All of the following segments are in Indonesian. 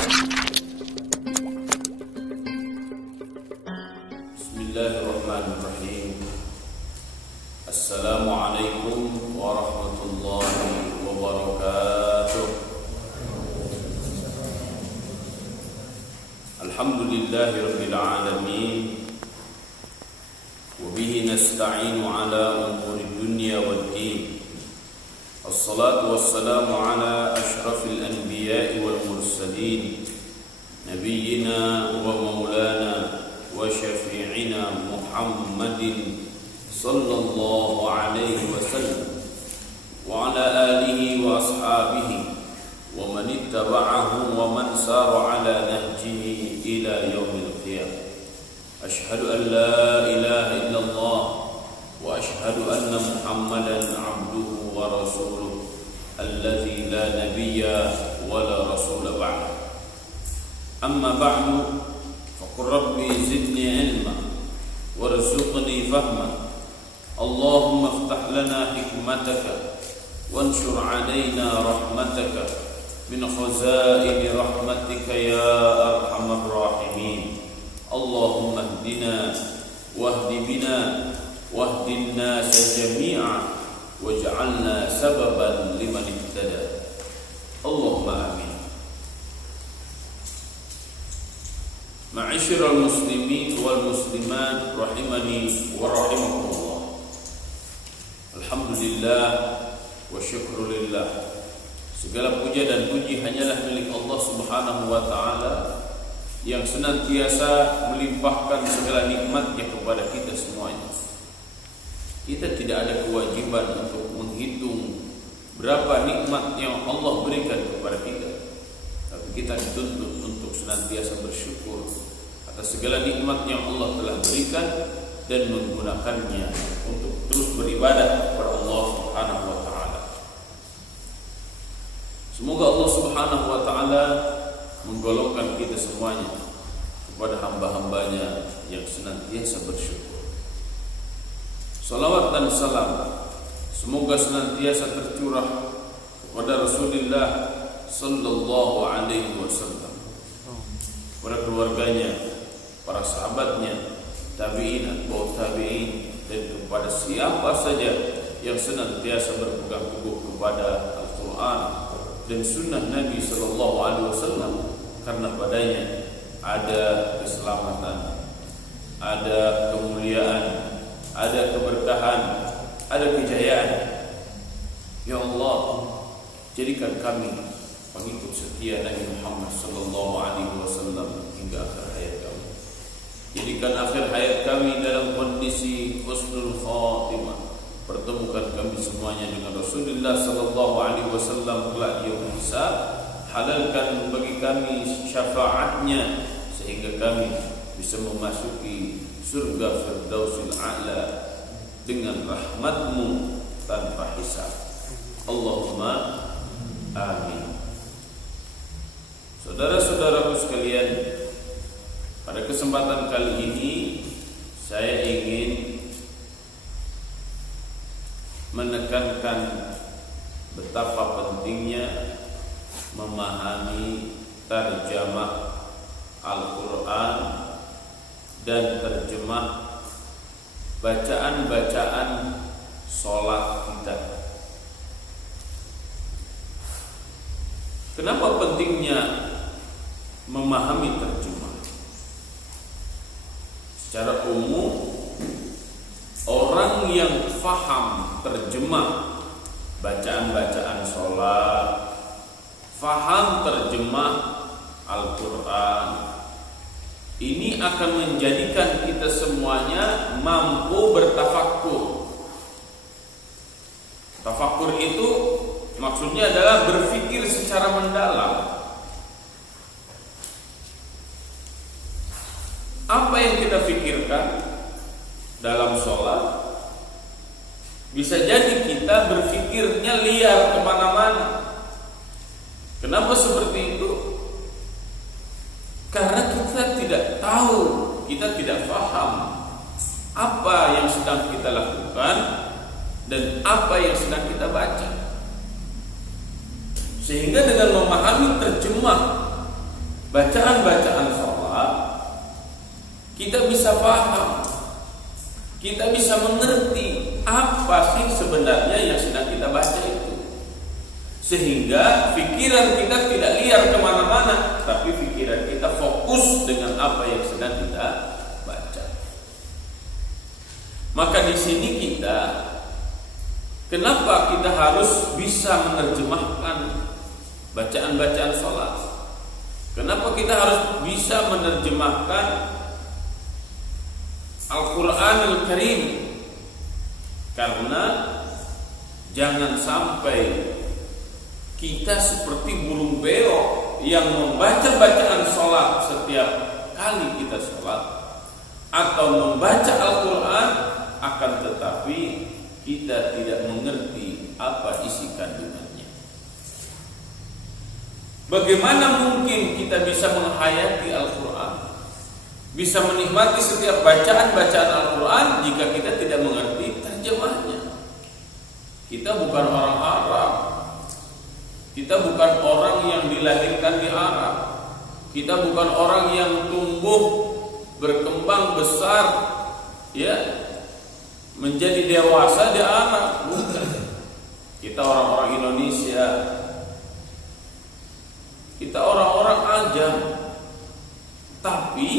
Bismillahirrahmanirrahim. Assalamualaikum warahmatullahi wabarakatuh. Alhamdulillahi rabbil alamin. Wabihi nasta'inu ala umuri dunya waddin. Assalatu wassalamu ala ashrafil anbiya'i wal mursalin, nabiyyina wa maulana wa syafi'ina Muhammadin sallallahu alaihi wasallam wa ala alihi wa ashabihi wa man ittaba'ahu wa man sara ala nahjihi ila yaumil qiyamah. Ashhadu an la ilaha illallah wa ashhadu anna Muhammadan abduhu wa rasuluh alladzi la nabiyya wa la rasula ba'da. Amma ba'du, faqur rabbi zidni ilma warzuqni fahma. Allahumma iftah lana hikmataka wanshur alaina rahmataka min khazaini rahmatika ya arhamar rahimin. Allahumma hdina wahdi bina wahdi an-nas jami'a waj'alna sababan liman ihtada. Allahumma amin. Ma'asyiral muslimin wal muslimat rahimani wa rahimakumullah. Alhamdulillah wa syukrulillah. Segala puja dan puji hanyalah milik Allah Subhanahu wa taala yang senantiasa melimpahkan segala nikmatnya kepada kita semuanya. Kita tidak ada kewajiban untuk menghitung berapa nikmat yang Allah berikan kepada kita, tapi kita dituntut untuk senantiasa bersyukur atas segala nikmat yang Allah telah berikan dan menggunakannya untuk terus beribadah kepada Allah Subhanahu wa taala. Semoga Allah Subhanahu wa taala menggolongkan kita semuanya kepada hamba-hambanya yang senantiasa bersyukur. Salawat dan salam semoga senantiasa tercurah kepada Rasulullah sallallahu alaihi wasallam, kepada keluarganya, para sahabatnya, tabi'in, atba'ut tabi'in, dan kepada siapa saja yang senantiasa berpegang teguh kepada Al-Quran dan sunnah Nabi sallallahu alaihi wasallam, karena padanya ada keselamatan, ada kemuliaan, ada keberkahan, ada kejayaan. Ya Allah, jadikan kami pengikut setia Nabi Muhammad sallallahu alaihi wasallam hingga akhir hayat kami. Jadikan akhir hayat kami dalam kondisi husnul khatimah. Pertemukan kami semuanya dengan Rasulullah sallallahu alaihi wasallam kelak di yaumul hisab. Halalkan bagi kami syafaatnya sehingga kami bisa memasuki surga Firdausil A'la dengan rahmatmu tanpa hisab. Allahumma amin. Saudara-saudaraku sekalian, pada kesempatan kali ini saya ingin menekankan betapa pentingnya memahami tarjamah Al-Quran dan terjemah bacaan-bacaan sholat kita. Kenapa pentingnya memahami terjemah? Secara umum, orang yang faham terjemah bacaan-bacaan sholat, faham terjemah Al-Quran, ini akan menjadikan kita semuanya mampu bertafakur. Tafakur itu maksudnya adalah berpikir secara mendalam. Apa yang kita pikirkan dalam sholat, bisa jadi kita berpikirnya liar kemana-mana. Kenapa seperti itu? Karena kita tidak tahu, kita tidak paham apa yang sedang kita lakukan dan apa yang sedang kita baca. Sehingga dengan memahami terjemah bacaan-bacaan sholat kita bisa paham, kita bisa mengerti apa sih sebenarnya yang sedang kita baca itu, sehingga pikiran kita tidak liar kemana-mana, tapi pikiran kita fokus dengan apa yang sedang kita baca. Maka di sini kenapa kita harus bisa menerjemahkan bacaan-bacaan sholat? Kenapa kita harus bisa menerjemahkan Al-Quranul Karim? Karena jangan sampai kita seperti burung beo yang membaca bacaan sholat setiap kali kita sholat, atau membaca Al-Quran, akan tetapi kita tidak mengerti apa isi kandungannya. Bagaimana mungkin kita bisa menghayati Al-Quran, bisa menikmati setiap bacaan-bacaan Al-Quran jika kita tidak mengerti terjemahnya? Kita bukan orang Arab, kita bukan orang yang dilahirkan di Arab, kita bukan orang yang tumbuh berkembang besar menjadi dewasa di Arab, bukan. Kita orang-orang Indonesia, kita orang-orang ajam. Tapi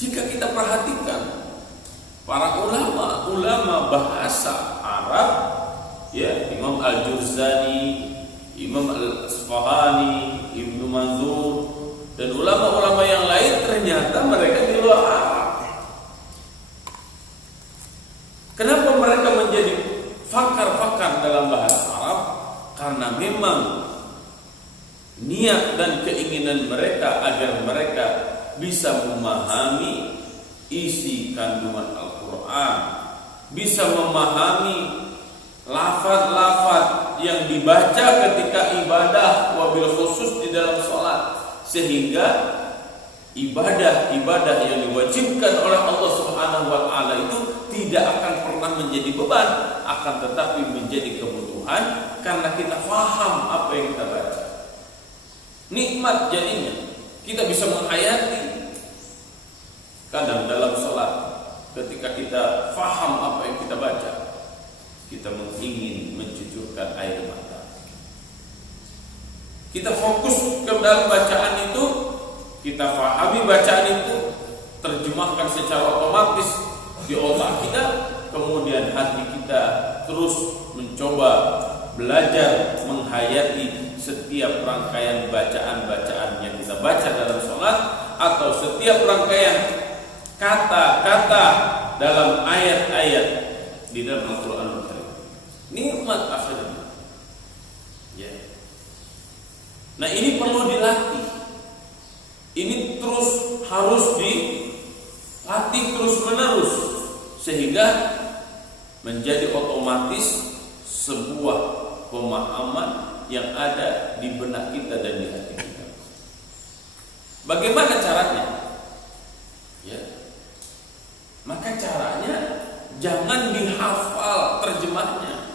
jika kita perhatikan para ulama bahasa Arab, Imam Al-Juzani, Imam Al-Asfahani, Ibnu Manzur, dan ulama-ulama yang lain, ternyata mereka di luar Arab. Kenapa mereka menjadi pakar-pakar dalam bahasa Arab? Karena memang niat dan keinginan mereka agar mereka bisa memahami isi kandungan Al-Quran, bisa memahami lafaz-lafaz yang dibaca ketika ibadah, wabil khusus di dalam sholat, sehingga ibadah-ibadah yang diwajibkan oleh Allah Subhanahu wa Ta'ala itu tidak akan pernah menjadi beban, akan tetapi menjadi kebutuhan karena kita faham apa yang kita baca. Nikmat jadinya kita bisa menghayati. Kadang dalam sholat, ketika kita faham apa yang kita baca, kita ingin mencucurkan air mata. Kita fokus ke dalam bacaan itu, kita fahami bacaan itu, terjemahkan secara otomatis di otak kita, kemudian hati kita terus mencoba belajar menghayati setiap rangkaian bacaan-bacaan yang kita baca dalam sholat, atau setiap rangkaian kata-kata dalam ayat-ayat di dalam Al-Quran. Nikmat akhirnya. Nah, ini perlu dilatih. Ini terus harus dilatih terus-menerus, sehingga menjadi otomatis sebuah pemahaman yang ada di benak kita dan di hati kita. Bagaimana caranya? Maka caranya jangan dihafal terjemahnya.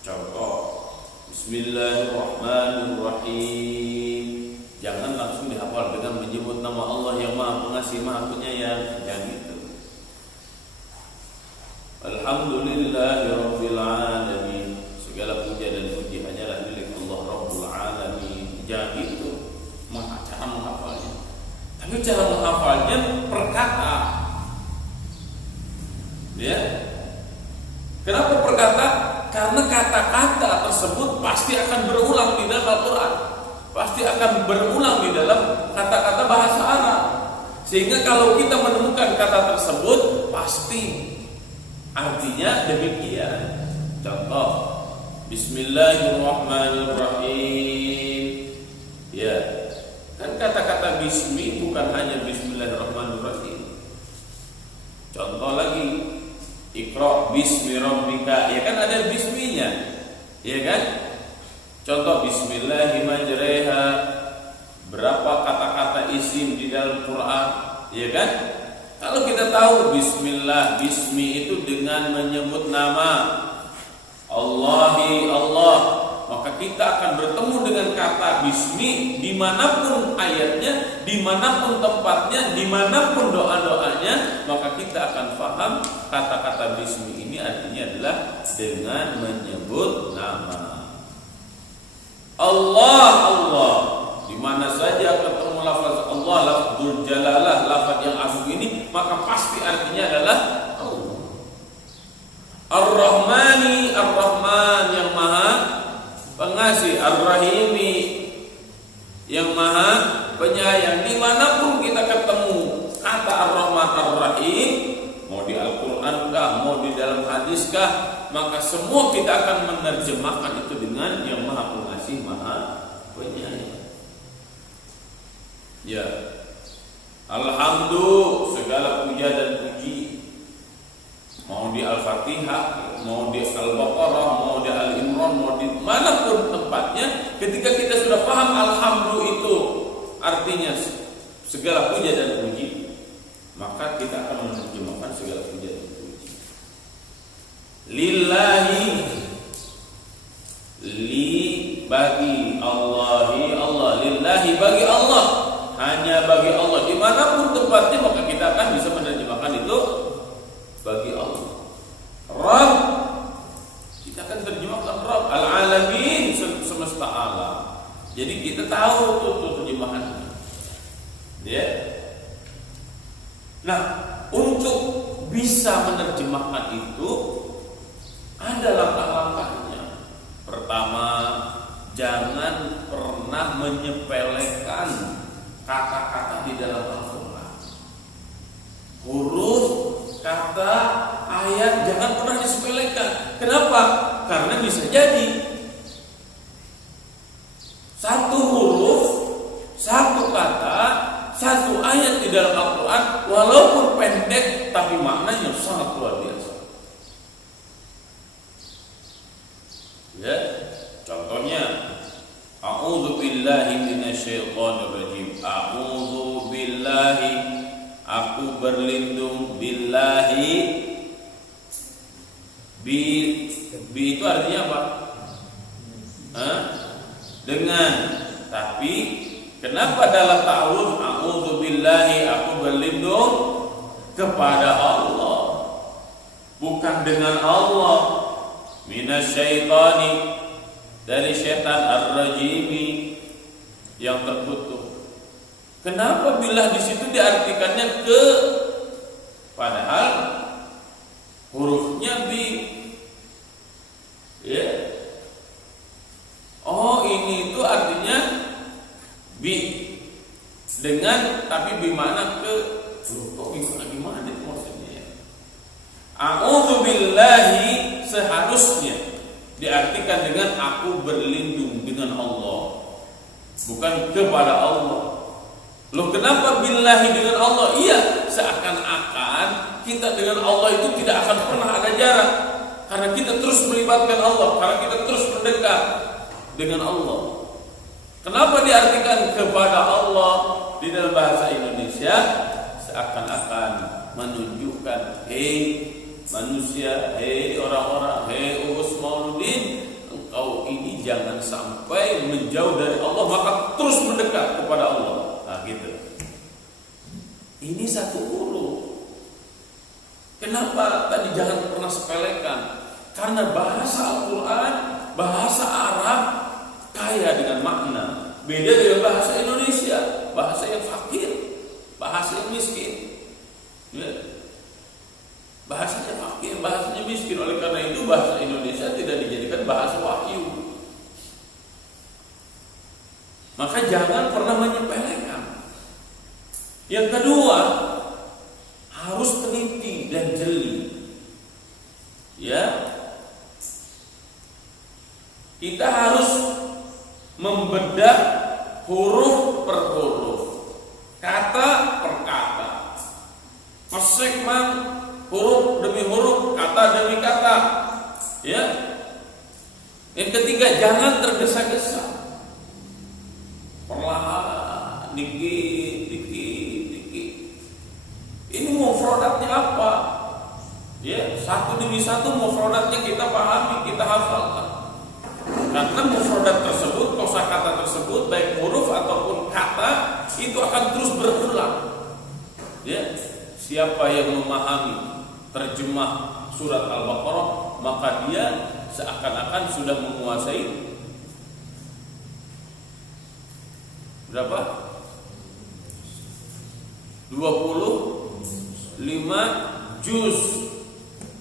Contoh, Bismillahirrahmanirrahim. Jangan langsung dihafal dengan menyebut nama Allah yang Maha Pengasih, Maha Penyayang. Jangan gitu. Alhamdulillahirabbil alamin. Segala puja dan puji hanyalah milik Allah Rabbul Alamin. Jangan gitu cara menghafalnya. Tapi cara menghafalnya per kata. Kenapa per kata? Karena kata-kata tersebut pasti akan berulang di dalam Al-Quran, pasti akan berulang di dalam kata-kata bahasa Arab. Sehingga kalau kita menemukan kata tersebut, pasti artinya demikian. Contoh, Bismillahirrahmanirrahim. Kan kata-kata bismi bukan hanya Bismillahirrahmanirrahim. Contoh lagi, Iqra bismi rabbika, kan ada bisminya, kan? Contoh, Bismillahirrahmanirrahim. Berapa kata-kata isim di dalam Quran, kan? Kalau kita tahu bismillah, bismi itu dengan menyebut nama Allahi Allah, maka kita akan bertemu dengan kata bismi dimanapun ayatnya, dimanapun tempatnya, dimanapun doa-doanya, maka kita akan paham kata-kata bismi ini artinya adalah dengan menyebut nama Allah. Allah di mana saja ketemu lafaz Allah, lafzul jalalah, lafaz yang agung ini, maka pasti artinya adalah Allah. Ar-Rahmani, Ar-Rahman yang maha pengasih, Ar-Rahimi yang maha penyayang. Dimanapun kita ketemu kata Ar-Rahman, Ar-Rahim, mau di Al-Quran kah, mau di dalam hadis kah, maka semua kita akan menerjemahkan itu dengan yang maha pengasih, maha penyayang. Ya, alhamdulillah, segala puja dan puji, mau di Al-Fatihah, mau di Al-Baqarah, mau di Al-Imran, mau di manapun tempatnya, ketika kita sudah paham alhamdulillah itu artinya segala puja dan puji, maka kita akan menerjemahkan segala puja dan puji. Lillahi, li bagi Allahi, Allah, lillahi bagi Allah, hanya bagi Allah, dimanapun tempatnya, maka kita akan bisa menerjemahkan itu bagi Allah. Rabb, kita akan terjemahkan Rabb, al-alamin, semesta alam. Jadi kita tahu tuh terjemahannya. Ya. Nah, untuk bisa menerjemahkan itu ada langkah-langkahnya. Pertama, jangan pernah menyepelekan kata-kata di dalam Al-Quran. Huruf, kata, ayat jangan pernah disepelekan. Kenapa? Karena bisa jadi satu huruf, satu kata, satu ayat di dalam Al-Quran, walaupun pendek tapi maknanya sangat luar biasa. Ya, contohnya, a'udzu billahi minasyaitonir rajim. A'udzu billahi, aku berlindung, billahi, bi itu artinya apa? Dengan. Tapi kenapa dalam ta'awudz a'udzu billahi, aku berlindung kepada Allah, bukan dengan Allah? Minasyaitani, dari syaitan, ar-rajimi, yang terkutuk. Kenapa billah di situ diartikannya ke, padahal hurufnya bi? Ya. Oh, ini itu artinya bi dengan, tapi bimakna ke. Oh, gimana itu maksudnya? A'udzu billahi seharusnya diartikan dengan aku berlindung dengan Allah, bukan kepada Allah. Loh, kenapa billahi dengan Allah? Iya, seakan-akan kita dengan Allah itu tidak akan pernah ada jarak, karena kita terus melibatkan Allah, karena kita terus mendekat dengan Allah. Kenapa diartikan kepada Allah di dalam bahasa Indonesia? Seakan-akan menunjukkan, hei manusia, hei orang-orang, hei Uus Mauludin, engkau ini jangan sampai menjauh dari Allah, maka terus mendekat kepada Allah. Nah, gitu. Ini satu huruf. Kenapa tadi jangan pernah sepelekan? Karena bahasa Al-Quran, bahasa Arab kaya dengan makna. Beda dengan bahasa Indonesia, bahasa yang fakir, bahasa yang miskin. Ya. Bahasanya fakir, bahasanya miskin. Oleh karena itu bahasa Indonesia tidak dijadikan bahasa wahyu. Maka jangan pernah menyepelekan. Yang kedua, harus teliti dan jeli. Ya, kita harus membedah huruf per huruf, kata per kata, persegmen huruf demi huruf, kata demi kata. Ya. Yang ketiga, jangan tergesa-gesa. Perlahan, dikit. Ini mufradatnya apa? Ya, satu demi satu mufradatnya kita pahami, kita hafalkan. Karena mufradat siapa yang memahami terjemah surat Al-Baqarah, maka dia seakan-akan sudah menguasai berapa? 25 juz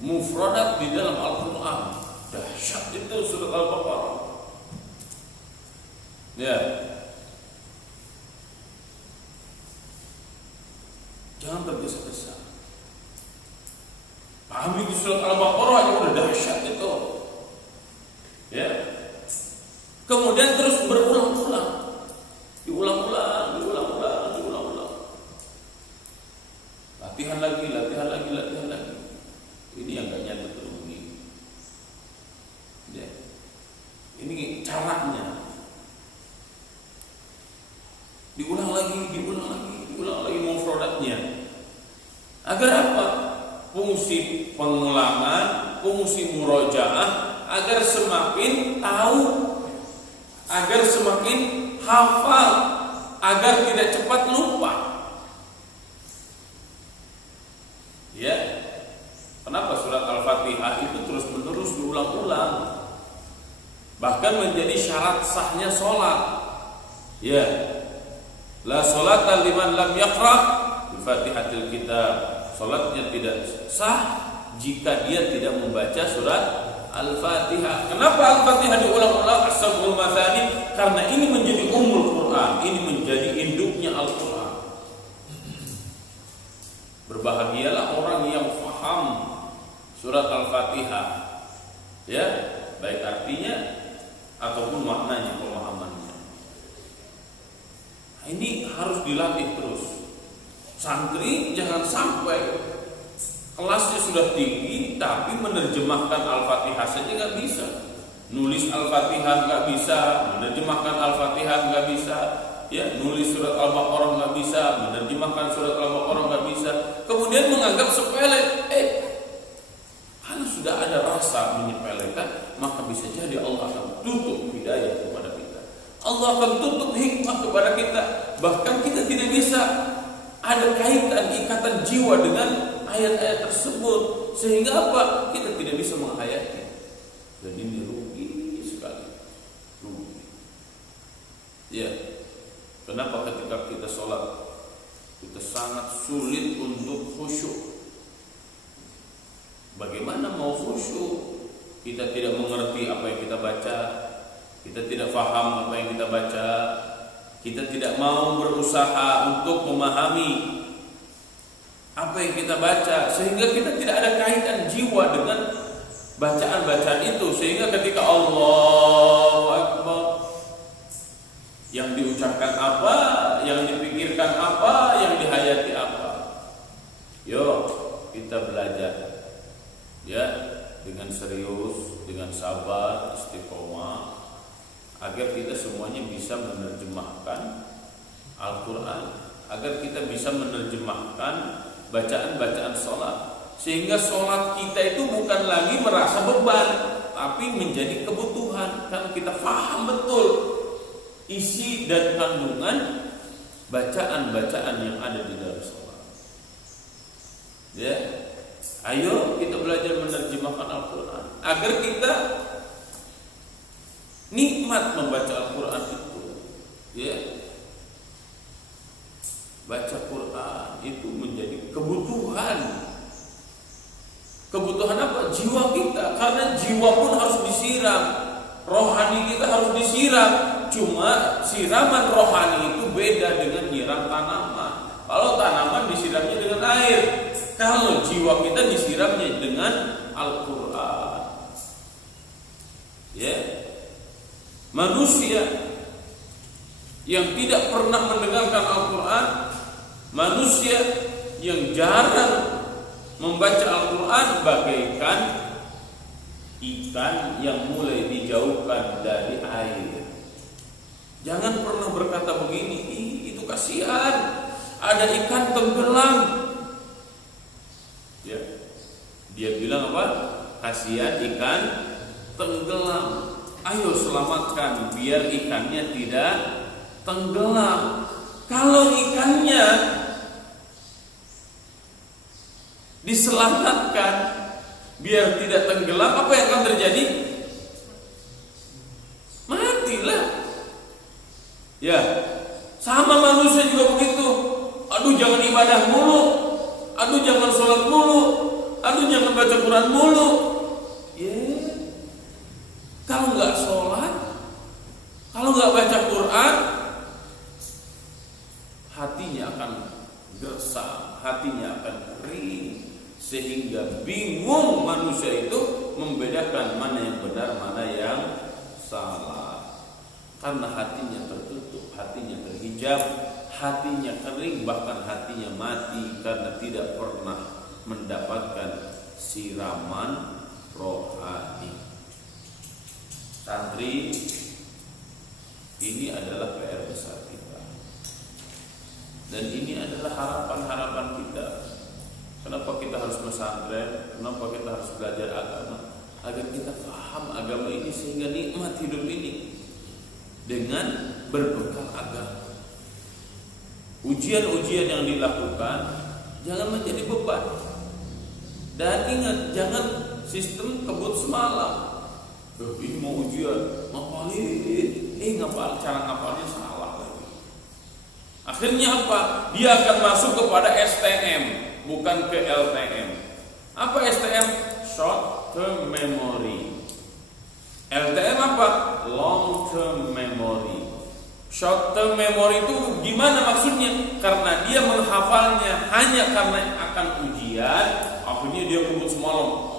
mufradat di dalam Al-Quran. Dahsyat itu surat Al-Baqarah. Ya. Jangan tergesa-gesa. Pahami di surat Al-Baqarah yang udah dahsyat itu. Ya. Kemudian terus berulang-ulang. Diulang-ulang. Latihan lagi. Ini yang gak nyata terus. Ya. Ini caranya. Diulang lagi mufradatnya. Agar apa? Fungsi pengulangan, fungsi murojaah, agar semakin tahu, agar semakin hafal, agar tidak cepat lupa. Ya. Kenapa surat Al-Fatihah itu terus-menerus diulang-ulang? Bahkan menjadi syarat sahnya sholat. Ya. La sholata liman lam yaqra bi Fatihatil Kitab. Salatnya tidak sah jika dia tidak membaca surat Al-Fatihah. Kenapa Al-Fatihah diulang-ulang? As-sab'ul mathani, karena ini menjadi ummul Quran, ini menjadi induknya Al-Quran. Berbahagialah orang yang faham surat Al-Fatihah, ya, baik artinya ataupun maknanya, pemahamannya. Ini harus dilatih terus. Santri jangan sampai kelasnya sudah tinggi tapi menerjemahkan Al-Fatihah saja nggak bisa, nulis Al-Fatihah nggak bisa, menerjemahkan Al-Fatihah nggak bisa, ya, nulis surat Al-Baqarah nggak bisa, menerjemahkan surat Al-Baqarah nggak bisa, kemudian menganggap sepele. Kalau sudah ada rasa menyepelekan, maka bisa jadi Allah akan tutup hidayah kepada kita, Allah akan tutup hikmah kepada kita, bahkan kita tidak bisa ada kaitan, ikatan jiwa dengan ayat-ayat tersebut, sehingga apa? Kita tidak bisa menghayati. Dan ini rugi sekali, rugi. Ya, kenapa ketika kita sholat kita sangat sulit untuk khusyuk? Bagaimana mau khusyuk? Kita tidak mengerti apa yang kita baca, kita tidak paham apa yang kita baca. Kita tidak mau berusaha untuk memahami apa yang kita baca, sehingga kita tidak ada kaitan jiwa dengan bacaan-bacaan itu, sehingga ketika Allahu Akbar, yang diucapkan apa, yang dipikirkan apa, yang dihayati apa. Yuk kita belajar, ya, dengan serius, dengan sabar, istiqomah, agar kita semuanya bisa menerjemahkan Al-Quran, agar kita bisa menerjemahkan bacaan-bacaan sholat, sehingga sholat kita itu bukan lagi merasa beban, tapi menjadi kebutuhan, karena kita paham betul isi dan kandungan bacaan-bacaan yang ada di dalam sholat. Ya, ayo kita belajar menerjemahkan Al-Quran, agar kita nikmat membaca Al-Quran itu, ya. Baca Quran itu menjadi kebutuhan. Kebutuhan apa? Jiwa kita, karena jiwa pun harus disiram, rohani kita harus disiram. Cuma siraman rohani itu beda dengan nyiram tanaman. Kalau tanaman disiramnya dengan air, kalau jiwa kita disiramnya dengan Al-Quran, ya. Manusia yang tidak pernah mendengarkan Al-Quran, manusia yang jarang membaca Al-Quran, bagaikan ikan yang mulai dijauhkan dari air. Jangan pernah berkata begini, itu kasihan, ada ikan tenggelam. Ya, dia bilang apa? Kasihan ikan tenggelam. Ayo selamatkan biar ikannya tidak tenggelam. Kalau ikannya diselamatkan biar tidak tenggelam, apa yang akan terjadi? Matilah. Ya, sama manusia juga begitu. Aduh jangan ibadah mulu, aduh jangan sholat mulu, aduh jangan baca Quran mulu. Kalau nggak sholat, kalau nggak baca Quran, hatinya akan gersang, hatinya akan kering, sehingga bingung manusia itu membedakan mana yang benar, mana yang salah. Karena hatinya tertutup, hatinya terhijab, hatinya kering, bahkan hatinya mati karena tidak pernah mendapatkan siraman rohani. Santri, ini adalah PR besar kita, dan ini adalah harapan-harapan kita. Kenapa kita harus pesantren? Kenapa kita harus belajar agama? Agar kita paham agama ini sehingga nikmat hidup ini dengan berbekal agama. Ujian-ujian yang dilakukan jangan menjadi beban. Dan ingat, jangan sistem kebut semalam. Ini mau ujian, ngapalin, ngapal, cara ngapalnya salah lagi. Akhirnya apa? Dia akan masuk kepada STM, bukan ke LTM. Apa STM? Short term memory. LTM apa? Long term memory. Short term memory itu gimana maksudnya? Karena dia menghafalnya hanya karena akan ujian, akhirnya dia kebut semalam.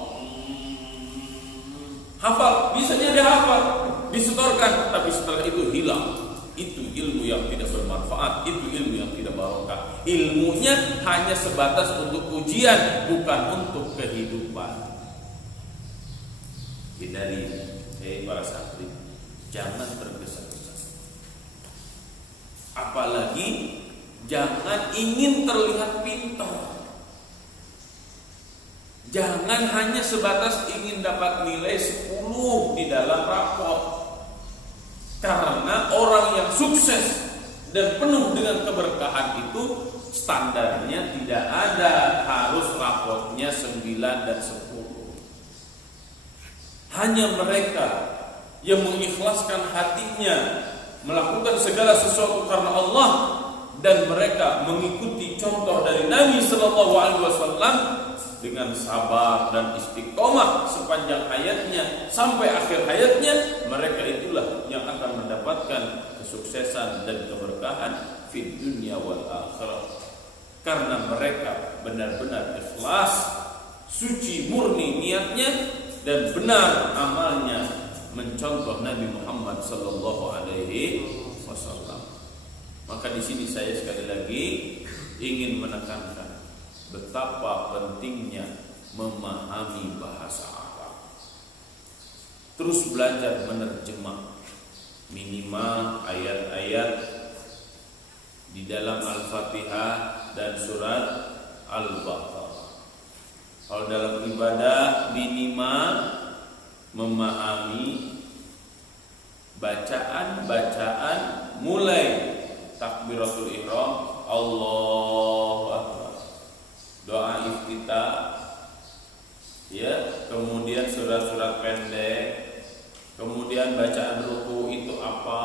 Hafal, bisanya dia hafal, disetorkan, tapi setelah itu hilang. Itu ilmu yang tidak bermanfaat, itu ilmu yang tidak barokah. Ilmunya hanya sebatas untuk ujian, bukan untuk kehidupan. Hindari, para santri, jangan tergesa-gesa. Apalagi jangan ingin terlihat pintar. Jangan hanya sebatas ingin dapat nilai 10 di dalam rapot. Karena orang yang sukses dan penuh dengan keberkahan itu standarnya tidak ada harus rapotnya 9 dan 10. Hanya mereka yang mengikhlaskan hatinya melakukan segala sesuatu karena Allah, dan mereka mengikuti contoh dari Nabi Sallallahu Alaihi Wasallam dengan sabar dan istiqomah sepanjang hayatnya sampai akhir hayatnya, mereka itulah yang akan mendapatkan kesuksesan dan keberkahan di dunia wal akhirah. Karena mereka benar-benar ikhlas, suci murni niatnya, dan benar amalnya mencontoh Nabi Muhammad Sallallahu Alaihi Wasallam. Maka di sini saya sekali lagi ingin menekankan betapa pentingnya memahami bahasa Arab. Terus belajar menerjemah minimal ayat-ayat di dalam Al-Fatihah dan surat Al-Baqarah. Kalau dalam ibadah minimal memahami bacaan-bacaan mulai takbiratul ihram, Allahu Akbar, doa iftitah, ya, kemudian surat-surat pendek, kemudian bacaan ruku itu apa,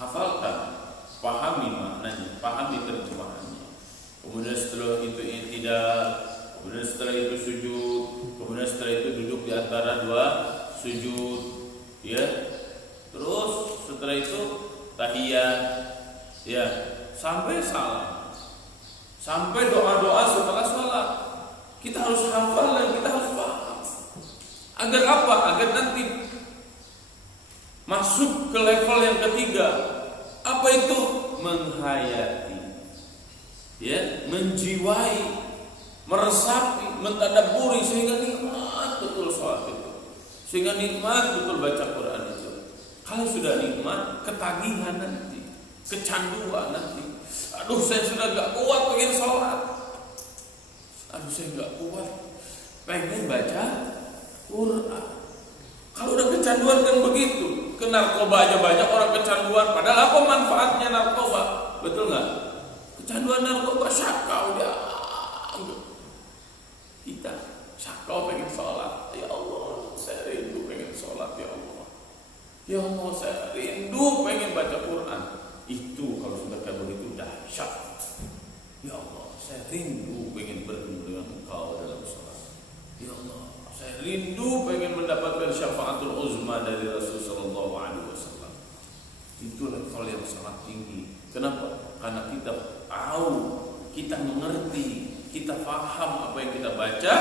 hafalkan, pahami maknanya, pahami terjemahannya. Kemudian setelah itu i'tidal, kemudian setelah itu sujud, kemudian setelah itu duduk di antara dua sujud, ya. Terus setelah itu tahiyat, ya, sampai salam, sampai doa-doa setelah sholat. Kita harus hafal dan kita harus paham. Agar apa? Agar nanti masuk ke level yang ketiga. Apa itu? Menghayati, ya, menjiwai, meresapi, mentadaburi, sehingga nikmat betul sholat itu, sehingga nikmat betul baca Quran itu. Kalau sudah nikmat, ketagihan nanti, kecanduan nanti. Aduh, saya sudah gak kuat pengen sholat. Aduh, saya gak kuat pengen baca Quran. Kalau udah kecanduan kan begitu. Ke narkoba aja banyak orang kecanduan. Padahal apa manfaatnya narkoba? Betul gak? Kecanduan narkoba syakau dia. kita. Kau pengen sholat, ya Allah, saya rindu pengen sholat, ya Allah. Ya Allah, saya rindu pengen baca Quran. Itu kalau sudah kayak begitu dahsyat. Ya Allah, saya rindu pengen bertemu dengan Engkau dalam sholat. Ya Allah, saya rindu pengen mendapatkan syafaatul uzma dari Rasul sallallahu alaihi wasallam. Itu level yang sangat tinggi. Kenapa? Karena kita tahu, kita mengerti, kita paham apa yang kita baca,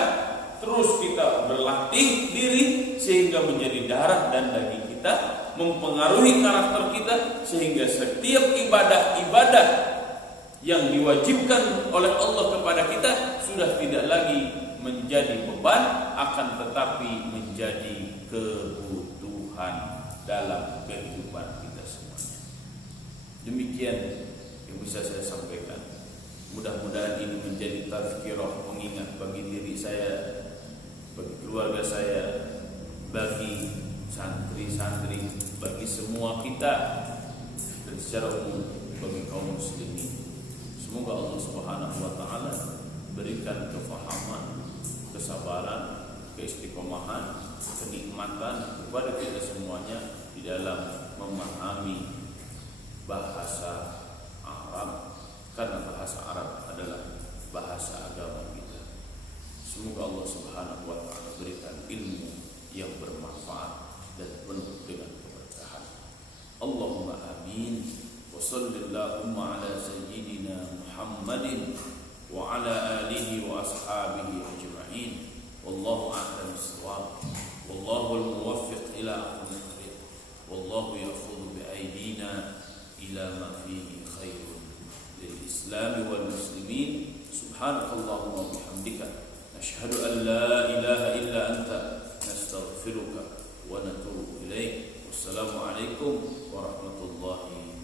terus kita berlatih diri sehingga menjadi darah dan daging kita, mempengaruhi karakter kita sehingga setiap ibadah-ibadah yang diwajibkan oleh Allah kepada kita sudah tidak lagi menjadi beban, akan tetapi menjadi kebutuhan dalam kehidupan kita semuanya. Demikian yang bisa saya sampaikan. Mudah-mudahan ini menjadi tazkirah, pengingat bagi diri saya, bagi keluarga saya, bagi santri-santri, bagi semua kita, dan secara umum bagi kaum muslimin. Semoga Allah Subhanahu wa taala berikan kefahaman, kesabaran, keistiqomahan, kenikmatan kepada kita semuanya di dalam memahami bahasa Arab, karena bahasa Arab adalah bahasa agama kita. Semoga Allah Subhanahu wa taala berikan ilmu yang bermanfaat dan penuh dengan keberkahan. Allahumma amin. Wa sallallahu ala sayyidina Muhammadin wa ala alihi wa ashabihi ajma'in. Wallahu a'lam bissawab. Wallahu al-muwaffiq ila aqwamit thariq. Wallahu ya'khudhu bi aydina ila ma fihi khairun lil Islam wal muslimin. Subhanakallahumma wa bihamdika nashhadu an la ilaha illa anta nastaghfiruka wa natubu ilaik. Wassalamu alaikum warahmatullahi